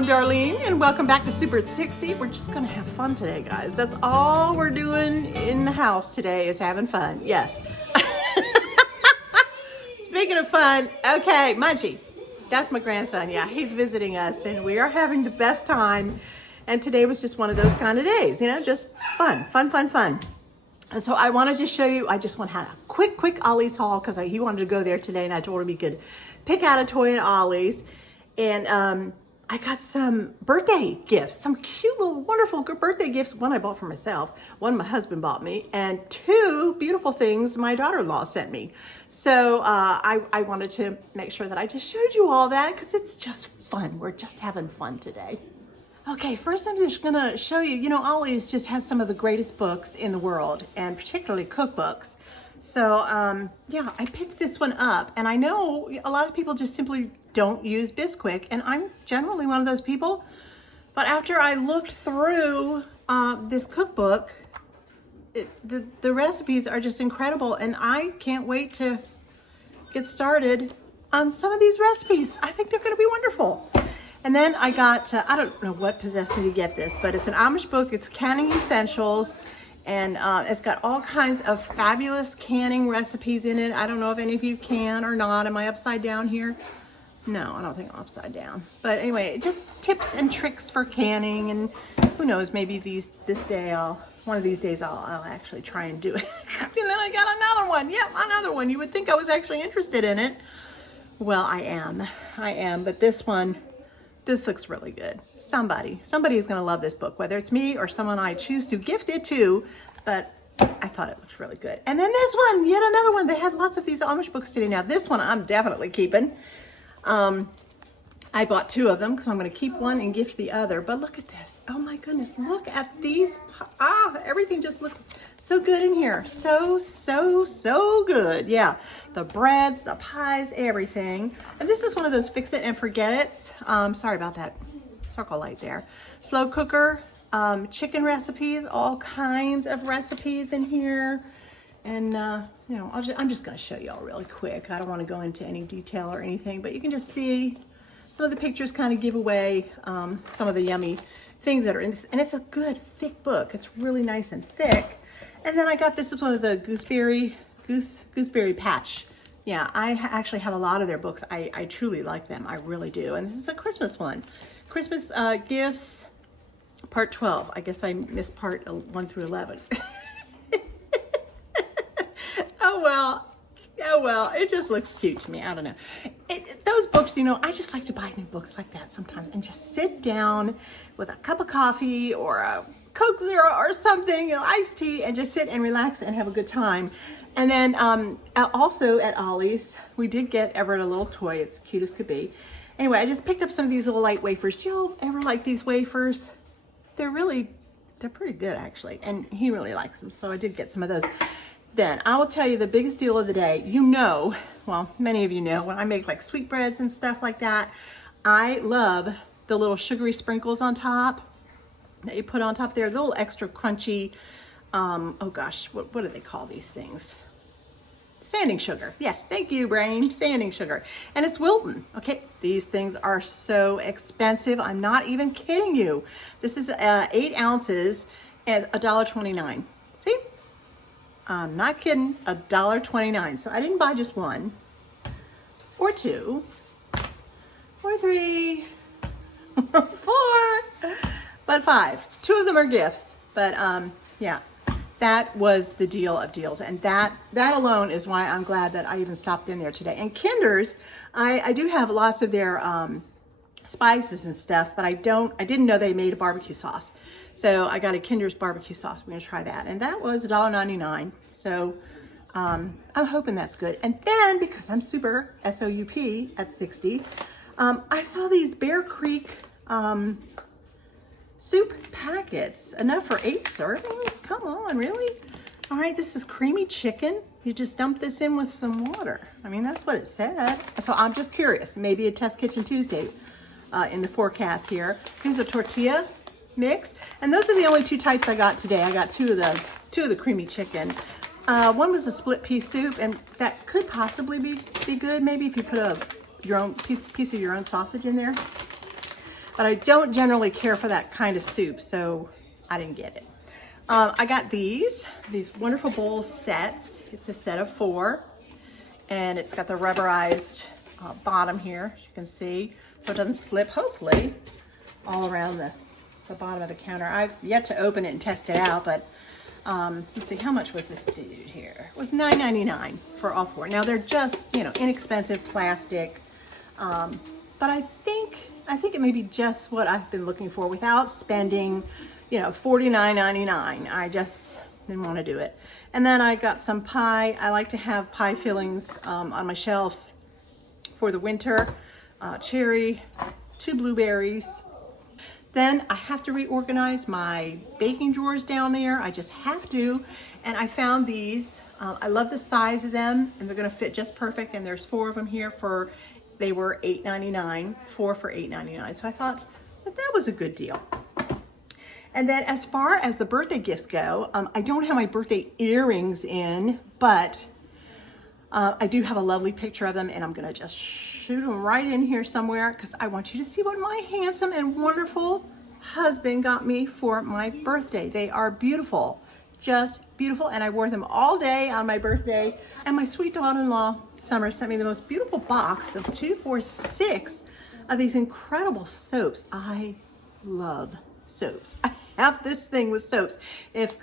I'm Darlene, and welcome back to Super at 60. We're just gonna have fun today, guys. That's all we're doing in the house today is having fun. Yes. Speaking of fun, okay, Munchie. That's my grandson. Yeah, he's visiting us, and we are having the best time. And today was just one of those kind of days, you know, just fun. And so I wanted to show you, I just want to have a quick Ollie's haul because he wanted to go there today, and I told him he could pick out a toy at Ollie's. And I got some birthday gifts, some cute little wonderful birthday gifts. One I bought for myself, one my husband bought me, and two beautiful things my daughter-in-law sent me. So I wanted to make sure that I just showed you all that because it's just fun. We're just having fun today. Okay, first I'm just gonna show you, you know, Ollie's just has some of the greatest books in the world, and particularly cookbooks. So yeah, I picked this one up, and I know a lot of people just simply don't use Bisquick, and I'm generally one of those people. But after I looked through this cookbook, the recipes are just incredible, and I can't wait to get started on some of these recipes. I think they're gonna be wonderful. And then I got, I don't know what possessed me to get this, but it's an Amish book. It's Canning Essentials, and it's got all kinds of fabulous canning recipes in it. I don't know if any of you can or not. Am I upside down here? No, I don't think I'm upside down. But anyway, just tips and tricks for canning, and who knows, maybe one of these days I'll actually try and do it. And then I got another one. Yep, another one. You would think I was actually interested in it. Well, I am, but this looks really good. Somebody is gonna love this book, whether it's me or someone I choose to gift it to, but I thought it looked really good. And then this one, yet another one. They had lots of these Amish books today. Now this one I'm definitely keeping. I bought two of them because I'm going to keep one and gift the other. But look at this. Oh my goodness. Look at these. Everything just looks so good in here. So good. Yeah. The breads, the pies, everything. And this is one of those fix it and forget it. Sorry about that circle light there. Slow cooker, chicken recipes, all kinds of recipes in here. And, you know, I'm just going to show you all really quick. I don't want to go into any detail or anything, but you can just see some of the pictures kind of give away some of the yummy things that are in this. And it's a good, thick book. It's really nice and thick. And then I got this is one of the gooseberry patch. Yeah, I actually have a lot of their books. I truly like them. I really do. And this is a Christmas one. Christmas gifts, part 12. I guess I missed part 1 through 11. Oh well, it just looks cute to me. I don't know. Those books, you know, I just like to buy new books like that sometimes and just sit down with a cup of coffee or a Coke Zero or something, you know, iced tea, and just sit and relax and have a good time. And then also at Ollie's, we did get Everett a little toy. It's cute as could be. Anyway, I just picked up some of these little light wafers. Do you ever like these wafers? They're pretty good actually, and he really likes them, so I did get some of those. Then I will tell you the biggest deal of the day. You know, well, many of you know, when I make like sweetbreads and stuff like that, I love the little sugary sprinkles on top that you put on top there, the little extra crunchy, oh gosh, what do they call these things? Sanding sugar. Yes, thank you, brain. Sanding sugar. And it's Wilton. Okay, these things are so expensive. I'm not even kidding you. This is 8 ounces at $1.29. See? I'm not kidding, $1.29. So I didn't buy just one, or two, or three, or 4, but 5. 2 of them are gifts. But yeah, that was the deal of deals, and that alone is why I'm glad that I even stopped in there today. And Kinder's, I do have lots of their spices and stuff, but I didn't know they made a barbecue sauce. So I got a Kinder's barbecue sauce. We're gonna try that. And that was $1.99. So I'm hoping that's good. And then, because I'm super SOUP at 60, I saw these Bear Creek soup packets. Enough for 8 servings? Come on, really? All right, this is creamy chicken. You just dump this in with some water. I mean, that's what it said. So I'm just curious. Maybe a Test Kitchen Tuesday in the forecast here. Here's a tortilla mix, and those are the only 2 types I got today. I got two of the creamy chicken. One was a split pea soup, and that could possibly be good, maybe if you put your own piece of your own sausage in there. but I don't generally care for that kind of soup, so I didn't get it. I got these wonderful bowl sets. It's a set of 4, and it's got the rubberized bottom here, as you can see, so it doesn't slip, hopefully, all around the bottom of the counter. I've yet to open it and test it out, but let's see, how much was this dude here? It was $9.99 for all 4. Now they're just, you know, inexpensive plastic, but I think it may be just what I've been looking for without spending, you know, $49.99. I just didn't want to do it. And then I got some pie. I like to have pie fillings on my shelves for the winter. Cherry, 2 blueberries. Then I have to reorganize my baking drawers down there. I just have to. And I found these. I love the size of them, and they're gonna fit just perfect. And there's 4 of them here they were $8.99, 4 for $8.99. So I thought that was a good deal. And then as far as the birthday gifts go, I don't have my birthday earrings in, but I do have a lovely picture of them, and I'm gonna just shoot them right in here somewhere because I want you to see what my handsome and wonderful husband got me for my birthday. They are beautiful, just beautiful, and I wore them all day on my birthday. And my sweet daughter-in-law, Summer, sent me the most beautiful box of 2, 4, 6 of these incredible soaps. I love soaps. I have this thing with soaps. If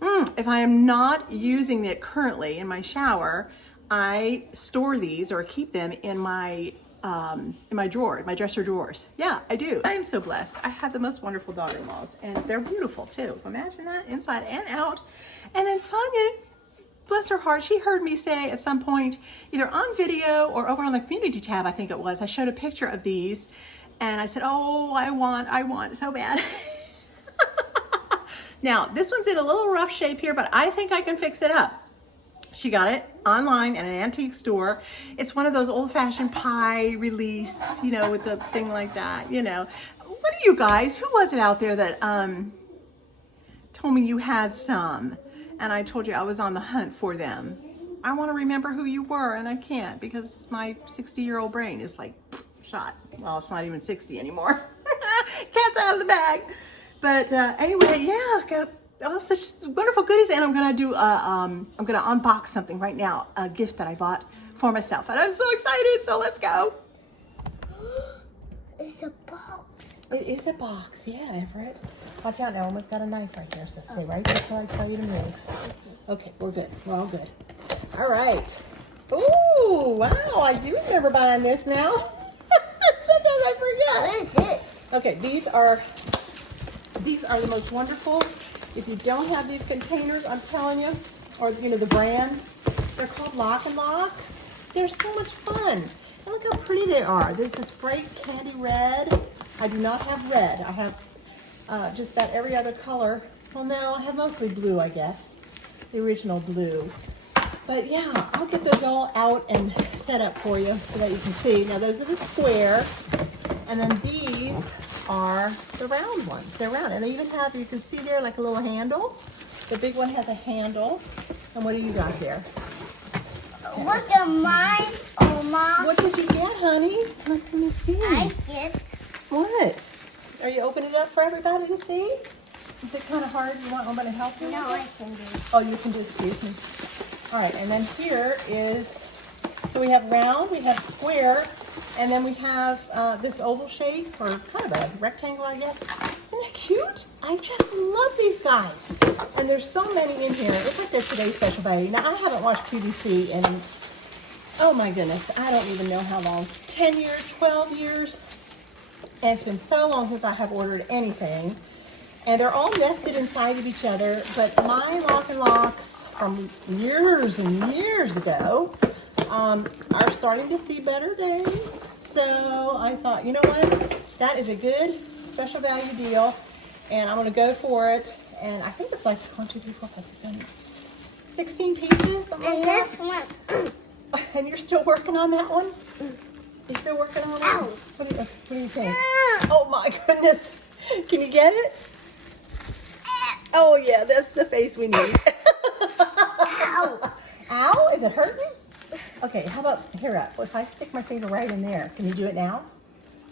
I am not using it currently in my shower, I store these or keep them in my drawer, my dresser drawers. Yeah, I do. I am so blessed. I have the most wonderful daughter-in-laws, and they're beautiful too. Imagine that, inside and out. And then Sonia, bless her heart, she heard me say at some point, either on video or over on the community tab, I think it was, I showed a picture of these, and I said, oh, I want so bad. Now, this one's in a little rough shape here, but I think I can fix it up. She got it online at an antique store. It's one of those old-fashioned pie release, you know, with the thing like that, you know. What are you guys? Who was it out there that told me you had some? And I told you I was on the hunt for them. I want to remember who you were, and I can't because my 60-year-old brain is like shot. Well, it's not even 60 anymore. Cat's out of the bag. But anyway, yeah, got such wonderful goodies, and I'm gonna do I'm gonna unbox something right now, a gift that I bought for myself, and I'm so excited. So let's go. It's a box. It is a box, yeah, Everett. Watch out now, almost got a knife right there, so stay right there until I tell you to move. Okay, we're good. We're all good. All right. Ooh, wow! I do remember buying this now. Sometimes I forget. What is this? Okay, these are the most wonderful. If you don't have these containers, I'm telling you, or you know the brand, they're called Lock and Lock. They're so much fun. And look how pretty they are. This is bright candy red. I do not have red. I have just about every other color. Well, no, I have mostly blue, I guess. The original blue. But yeah, I'll get those all out and set up for you so that you can see. Now those are the square, and then these are the round ones. They're round, and they even have, you can see there, like a little handle. The big one has a handle. And what do you got there? Look at mine, Oma. What did you get, honey? Let me see. I get. What? Are you opening it up for everybody to see? Is it kind of hard? You want Oma to help you? No, I can do. Oh, you can do, excuse me. All right, and then here is, so we have round, we have square, and then we have this oval shape, or kind of a rectangle, I guess. Isn't that cute? I just love these guys. And there's so many in here. It's like they're today's special value. Now, I haven't watched QVC in, oh my goodness, I don't even know how long. 10 years, 12 years. And it's been so long since I have ordered anything. And they're all nested inside of each other, but my Lock and Locks from years and years ago are starting to see better days. So I thought, you know what? That is a good special value deal, and I'm gonna go for it. And I think it's like 1, 2, 3, 4, 5, 6, 7, 16 pieces. Something And like this that. one. And you're still working on that one? You're still working on it? Ow. What do you think? Oh my goodness. Can you get it? Oh yeah, that's the face we need. Ow. Ow? Is it hurting? Okay, how about, here, if I stick my finger right in there, can you do it now?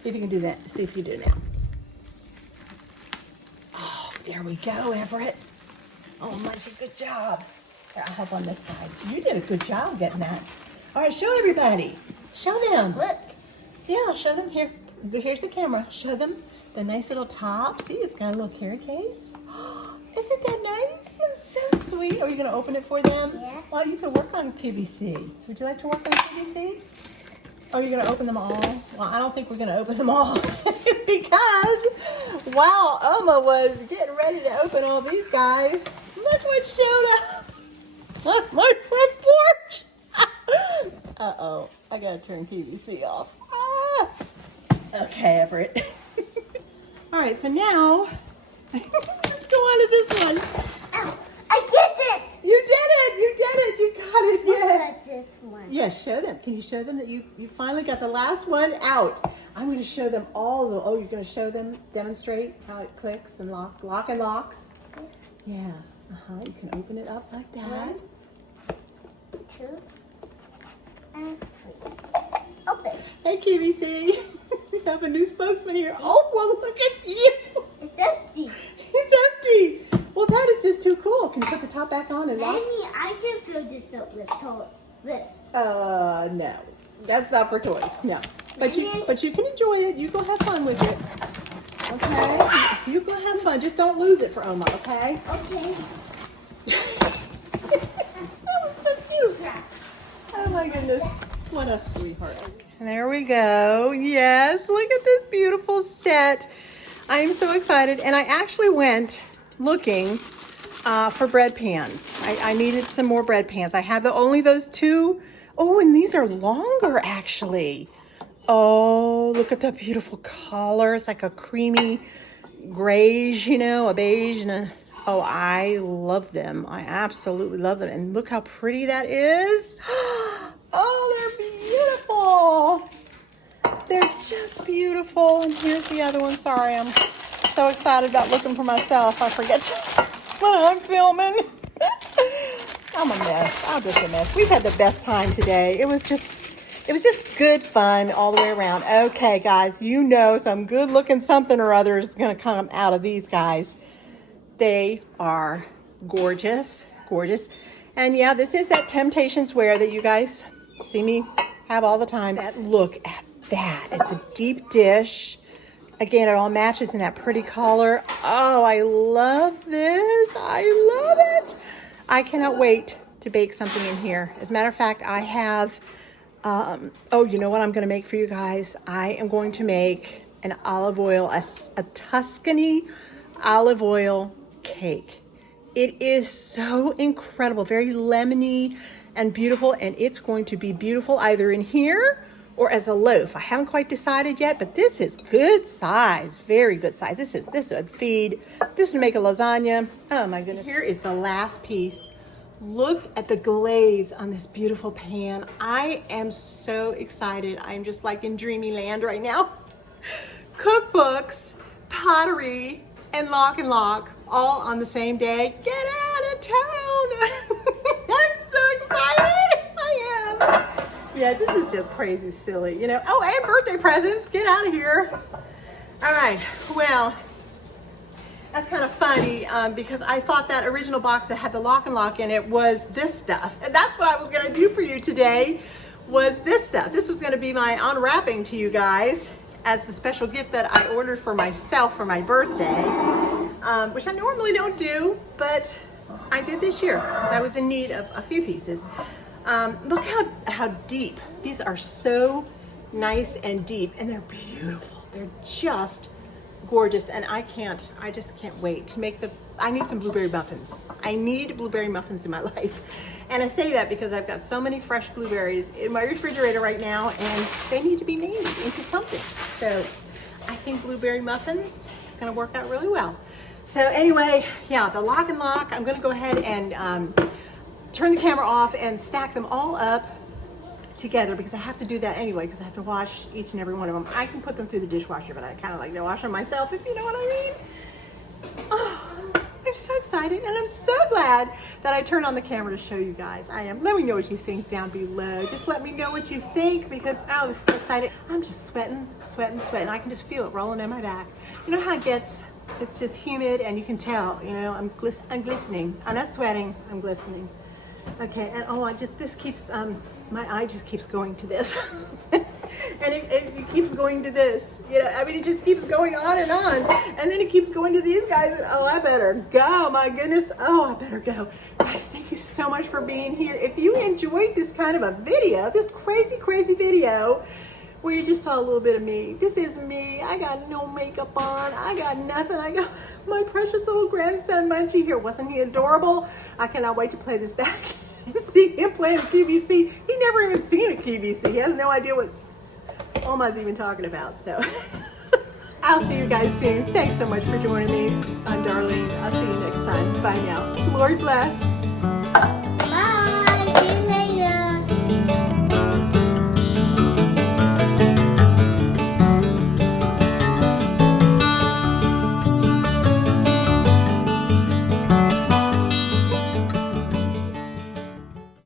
See if you can do that. See if you do it now. There we go, Everett. Oh, Munchie, good job. Here, I'll help on this side. You did a good job getting that. All right, show everybody. Show them. Look. Yeah, show them. Here, here's the camera. Show them the nice little top. See, it's got a little carry case. Isn't that nice? It's so sweet. Are you going to open it for them? Yeah. Well, you can work on QVC. Would you like to work on QVC? Are you going to open them all? Well, I don't think we're going to open them all because while Oma was getting ready to open all these guys, look what showed up on my front porch. Uh-oh, I got to turn QVC off. Ah. Okay, Everett. All right, so now let's go on to this one. Ow, I get it. You did it. You did it. You got it. Look Yeah. at this one. Yeah, show them. Can you show them that you finally got the last one out? I'm going to show them all the, oh, you're going to show them, demonstrate how it clicks and lock and locks? Yeah. You can open it up like that. 1, 2, and 3. Open. Hey, QVC. We have a new spokesman here. Oh, well, look at you. It's empty. It's empty. Well, that is just too cool. Can you put the top back on and lock? Maybe I can fill this up with with. No. That's not for toys. No. But Maybe. you can enjoy it. You go have fun with it. Okay? You go have fun. Just don't lose it for Oma, okay? Okay. That was so cute. Oh my goodness. What a sweetheart. There we go. Yes, look at this beautiful set. I am so excited. And I actually went looking for bread pans. I needed some more bread pans. I have only those two. Oh, and these are longer actually. Oh, look at that beautiful color. It's like a creamy grayish, you know, a beige. And oh, I love them. I absolutely love them. And look how pretty that is. Oh, they're beautiful. They're just beautiful. And here's the other one. Sorry, I'm so excited about looking for myself. I forget when I'm filming. I'm a mess. I'm just a mess. We've had the best time today. It was just good fun all the way around. Okay, guys, you know some good looking something or other is going to come out of these guys. They are gorgeous, gorgeous. And yeah, this is that Temptations wear that you guys see me have all the time. Look at that. It's a deep dish. Again, it all matches in that pretty color. Oh, I love this. I love it. I cannot wait to bake something in here. As a matter of fact, I have, oh, you know what I'm going to make for you guys? I am going to make an olive oil, a Tuscany olive oil cake. It is so incredible, very lemony and beautiful, and it's going to be beautiful either in here or as a loaf. I haven't quite decided yet, but this is good size, very good size. This would feed, this would make a lasagna. Oh my goodness. Here is the last piece. Look at the glaze on this beautiful pan. I am so excited. I'm just like in dreamy land right now. Cookbooks, pottery, and lock all on the same day. Get out of town. I'm so excited. I am. Yeah, this is just crazy silly, you know. Oh, and birthday presents. Get out of here. All right, well, that's kind of funny because I thought that original box that had the lock in it was this stuff. And that's what I was going to do for you today, was this stuff. This was going to be my unwrapping to you guys as the special gift that I ordered for myself for my birthday, which I normally don't do, but I did this year because I was in need of a few pieces. Look how deep. These are so nice and deep, and they're beautiful. They're just gorgeous, and I just can't wait to make I need some blueberry muffins. I need blueberry muffins in my life. And I say that because I've got so many fresh blueberries in my refrigerator right now, and they need to be made into something. So I think blueberry muffins is gonna work out really well. So anyway, yeah, the lock, I'm gonna go ahead and turn the camera off and stack them all up together because I have to do that anyway because I have to wash each and every one of them. I can put them through the dishwasher, but I kind of like to wash them myself, if you know what I mean. Oh, I'm so excited, and I'm so glad that I turned on the camera to show you guys. I am. Let me know what you think down below. Just let me know what you think because oh, this is so excited. I'm just sweating. I can just feel it rolling in my back. You know how it gets It's just humid, and you can tell, you know, I'm glistening. I'm not sweating, I'm glistening. Okay, and oh, this keeps, my eye just keeps going to this. And it keeps going to this, you know, I mean, it just keeps going on, and then it keeps going to these guys, and oh, I better go, my goodness, oh, I better go. Guys, thank you so much for being here. If you enjoyed this kind of a video, this crazy video, where you just saw a little bit of me, this is me. I got no makeup on, I got nothing. I got my precious little grandson, Munchie, here. Wasn't he adorable? I cannot wait to play this back and see him playing a QVC. He never even seen a QVC. He has no idea what Oma's even talking about. So I'll see you guys soon. Thanks so much for joining me. I'm Darlene. I'll see you next time. Bye now. Lord bless.